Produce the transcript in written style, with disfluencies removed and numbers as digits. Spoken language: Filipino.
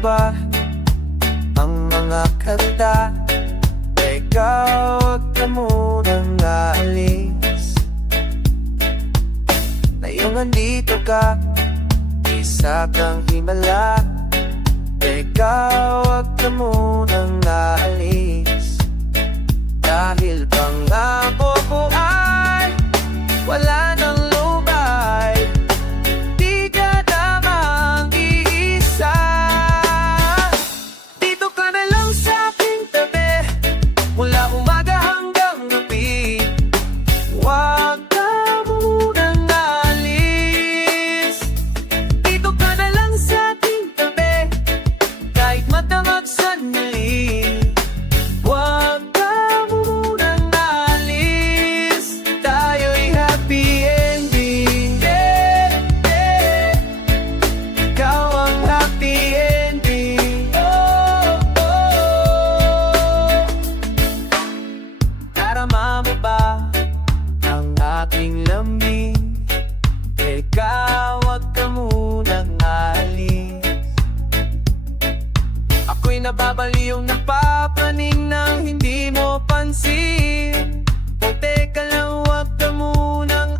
ba ang mga kanta? Teka, huwag ka munang aalis. Ngayong andito ka, isa kang himala. Teka, huwag ka munang aalis. Dahil pangako ko ay wala nang lubay. Di ka namang iisa. Dito ka na lang sa aking tabi, mula umaga hanggang gabi. Huwag ka munang aalis. Dito ka na lang sa aking tabi, kahit matangag sandali. Huwag ka munang aalis. Tayo'y happy ending. Ikaw ang happy ending. Darama mo ba ang aking lambing? Teka, huwag ka munang aalis. Ako'y nababaliyong napapaning nang hindi mo pansin. O teka lang, huwag ka munang